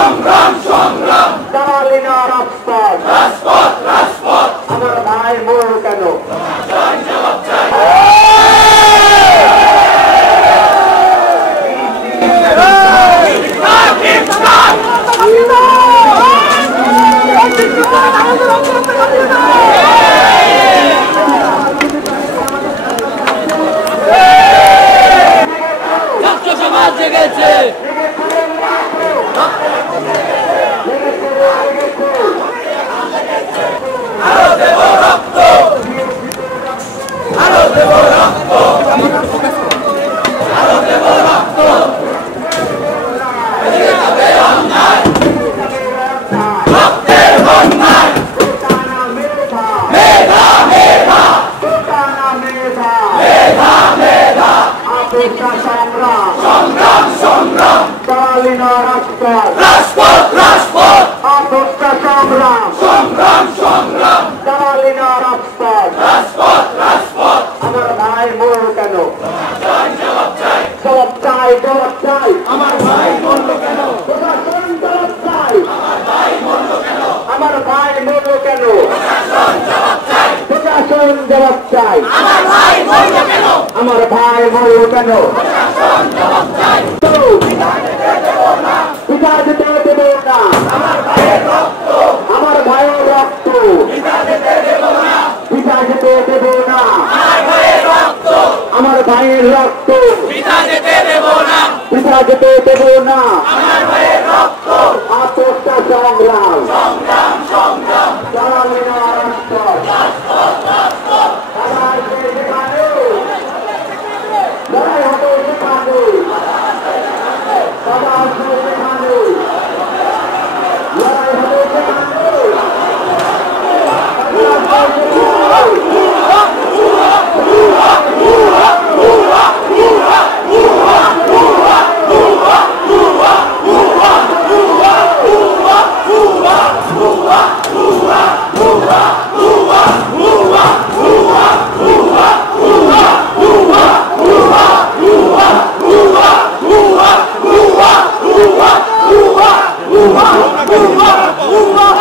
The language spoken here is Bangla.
সংগ্রাম সংগ্রাম দালালি না রাজপথ রাজপথ রাজপথ আমার ভাই মরল কেন জবাব চাই সমাজ জেগেছে আরো দেব রক্ত আরো দেব রক্ত আরো দেব রক্ত রক্তের বন্যায় মেধা মেধা মেধা মেধা সংগ্রাম সংগ্রাম সংগ্রাম দালালি না রাজপথ রাজপথ রাজপথ আত্মহত্যা সংগ্রাম সংগ্রাম সংগ্রাম দালালি না রাজপথ রাজপথ রাজপথ আমার ভাই মরল কেন জবাব চাই জবাব চাই জবাব চাই আমার ভাই মরল কেন প্রশাসন জবাব চাই আমার ভাই মরল কেন আমার ভাই মরল কেন জবাব চাই প্রশাসন জবাব চাই আমার ভাই মরল কেন আমার ভাই মরল কেন জবাব চাই পিতা যেতে দেব না আমার ভাইয়ের রক্ত আমার ভাইয়ের রক্ত পিতা যেতে দেব না পিতা যেতে দেব না আমার ভাইয়ের রক্ত আমার ভাইয়ের রক্ত পিতা যেতে দেব না পিতা যেতে দেব না আমার ভাইয়ের রক্ত আত্মহত্যা সংগ্রাম সংগ্রাম সংগ্রাম দালালি না রাজপথ লড়াই হবে সেখানে লড়াই হবে সেখানে বাবা আসবে সেখানে লড়াই হবে সেখানে Uwa!